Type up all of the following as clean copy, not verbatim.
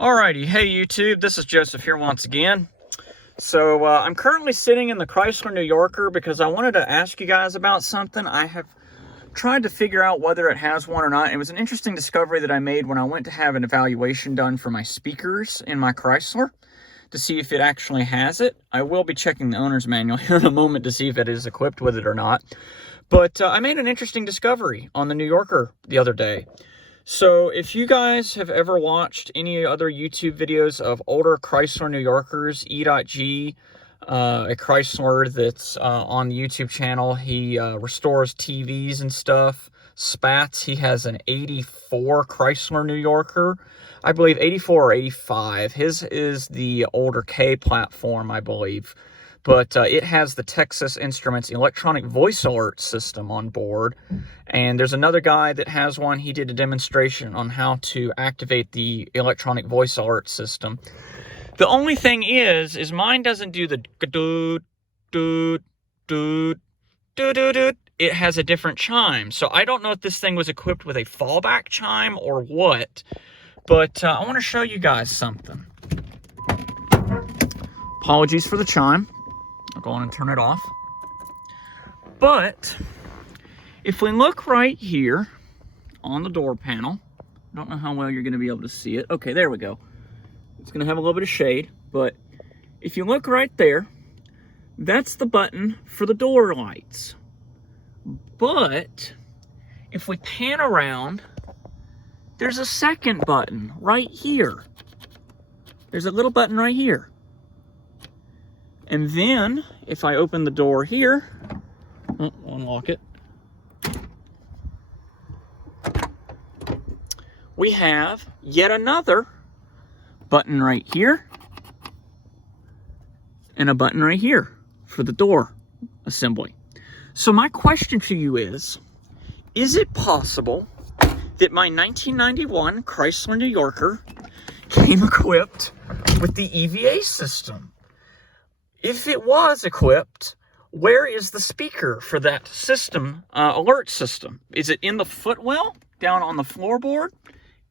Alrighty, hey YouTube, this is Joseph here once again. So I'm currently sitting in the Chrysler New Yorker because I wanted to ask you guys about something. I have tried to figure out whether it has one or not. It was an interesting discovery that I made when I went to have an evaluation done for my speakers in my Chrysler to see if it actually has it. I will be checking the owner's manual here in a moment to see if it is equipped with it or not. But I made an interesting discovery on the New Yorker the other day. So if you guys have ever watched any other YouTube videos of older Chrysler New Yorkers, E.G, a Chrysler that's on the YouTube channel, he restores TVs and stuff, spats. He has an 84 Chrysler New Yorker, I believe 84 or 85. His is the older K platform, I believe. But it has the Texas Instruments electronic voice alert system on board. And there's another guy that has one. He did a demonstration on how to activate the electronic voice alert system. The only thing is mine doesn't do the doot, doot, doot, doot, doot, doot. It has a different chime. So I don't know if this thing was equipped with a fallback chime or what. But I want to show you guys something. Apologies for the chime. I'll go on and turn it off. But if we look right here on the door panel, I don't know how well you're going to be able to see it. Okay, there we go. It's going to have a little bit of shade, but if you look right there, that's the button for the door lights. But if we pan around, there's a second button right here. There's a little button right here. And then, if I open the door here, unlock it, we have yet another button right here, and a button right here for the door assembly. So my question to you is it possible that my 1991 Chrysler New Yorker came equipped with the EVA system? If it was equipped, where is the speaker for that system, alert system? Is it in the footwell, down on the floorboard?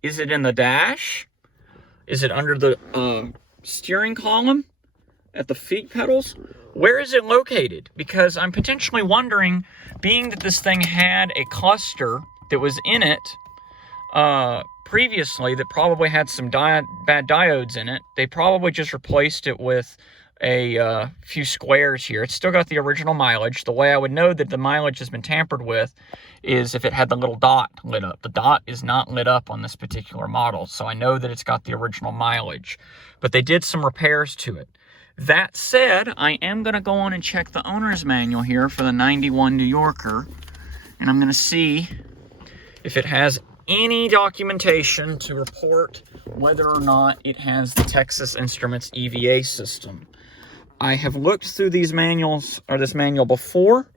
Is it in the dash? Is it under the steering column at the feet pedals? Where is it located? Because I'm potentially wondering, being that this thing had a cluster that was in it previously that probably had some bad diodes in it, they probably just replaced it with a few squares here. It's still got the original mileage. The way I would know that the mileage has been tampered with is if it had the little dot lit up. The dot is not lit up on this particular model, so I know that it's got the original mileage. But they did some repairs to it. That said, I am going to go on and check the owner's manual here for the 91 New Yorker, and I'm going to see if it has any documentation to report whether or not it has the Texas Instruments EVA system. I have looked through these manuals, or this manual before,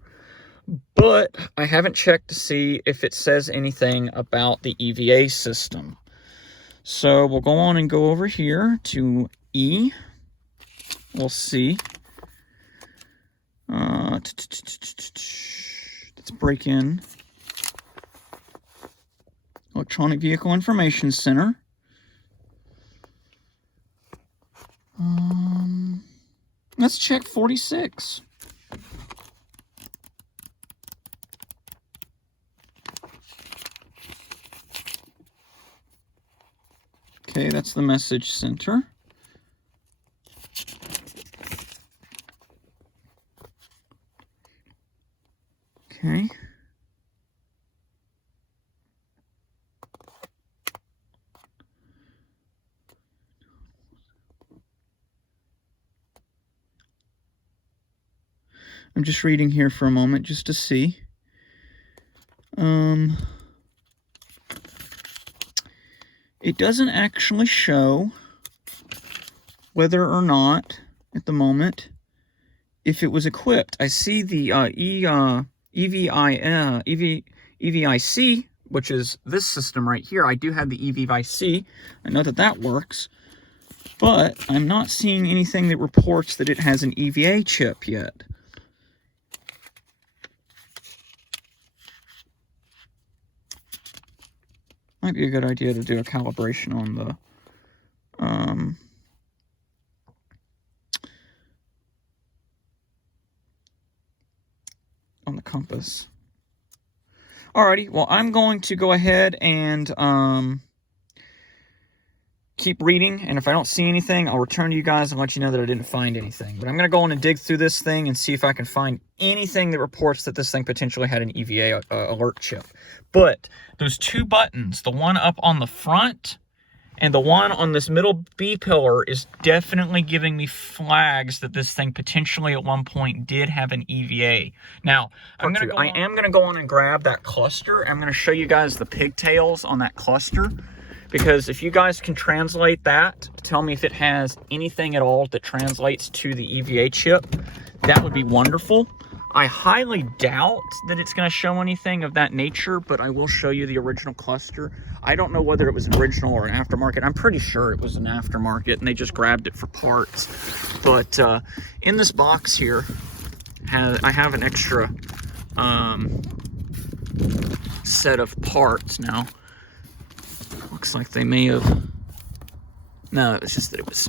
but I haven't checked to see if it says anything about the EVA system. So we'll go on and go over here to E. We'll see. Let's break in. Electronic Vehicle Information Center. Let's check 46. Okay, that's the message center. Okay. I'm just reading here for a moment just to see. It doesn't actually show whether or not, at the moment, if it was equipped. I see the EVIC, which is this system right here. I do have the EVIC. I know that that works. But I'm not seeing anything that reports that it has an EVA chip yet. Might be a good idea to do a calibration on the on the compass. Alrighty, well, I'm going to go ahead and keep reading, and if I don't see anything, I'll return to you guys and let you know that I didn't find anything. But I'm going to go on and dig through this thing and see if I can find anything that reports that this thing potentially had an EVA alert chip. But those two buttons, the one up on the front and the one on this middle B pillar, is definitely giving me flags that this thing potentially at one point did have an EVA. Now, I am going to go on and grab that cluster. I'm going to show you guys the pigtails on that cluster, because if you guys can translate that, tell me if it has anything at all that translates to the EVA chip, that would be wonderful. I highly doubt that it's going to show anything of that nature, but I will show you the original cluster. I don't know whether it was an original or an aftermarket. I'm pretty sure it was an aftermarket, and they just grabbed it for parts. But in this box here, I have an extra set of parts now. Looks like they may have... No, it's just that it was...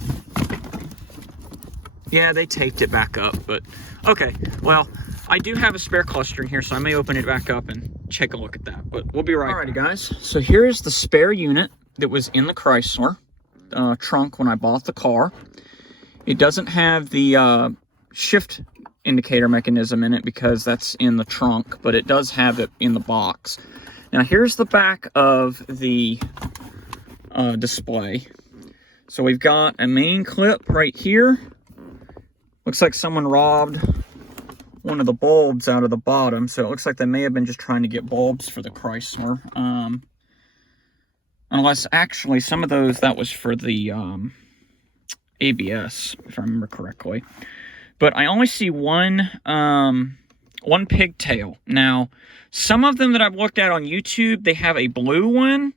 Yeah, they taped it back up, but... Okay, well, I do have a spare cluster in here, so I may open it back up and take a look at that, but we'll be right back. Alrighty, guys, so here's the spare unit that was in the Chrysler trunk when I bought the car. It doesn't have the shift indicator mechanism in it because that's in the trunk, but it does have it in the box. Now, here's the back of the display. So we've got a main clip right here. Looks like someone robbed one of the bulbs out of the bottom, so it looks like they may have been just trying to get bulbs for the Chrysler. Unless, actually, some of those, that was for the ABS, if I remember correctly. But I only see one pigtail. Now, some of them that I've looked at on YouTube, they have a blue one,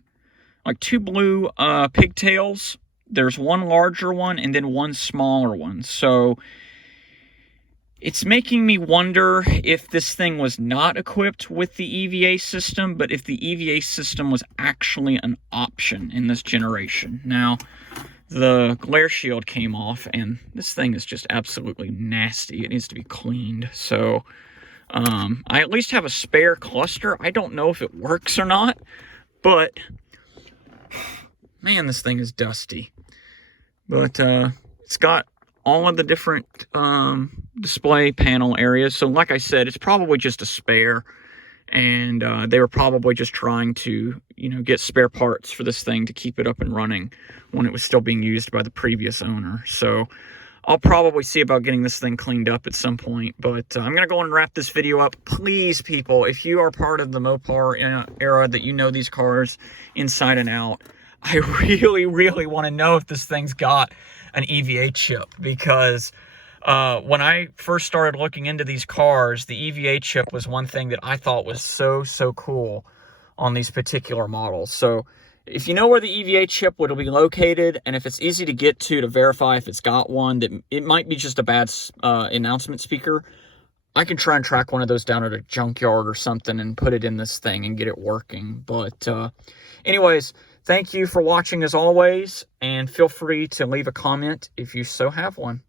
like two blue pigtails. There's one larger one and then one smaller one. So it's making me wonder if this thing was not equipped with the EVA system, but if the EVA system was actually an option in this generation. Now, the glare shield came off, and this thing is just absolutely nasty. It needs to be cleaned. So I at least have a spare cluster. I don't know if it works or not, but man, this thing is dusty. But it's got all of the different display panel areas. So like I said, it's probably just a spare, and they were probably just trying to, you know, get spare parts for this thing to keep it up and running when it was still being used by the previous owner. So I'll probably see about getting this thing cleaned up at some point, but I'm going to go on and wrap this video up. Please, people, if you are part of the Mopar era, that you know these cars inside and out, I really, really want to know if this thing's got an EVA chip, because when I first started looking into these cars, the EVA chip was one thing that I thought was so cool on these particular models. So if you know where the EVA chip would be located, and if it's easy to get to verify if it's got one, that it might be just a bad announcement speaker, I can try and track one of those down at a junkyard or something and put it in this thing and get it working. But anyways, thank you for watching as always, and feel free to leave a comment if you so have one.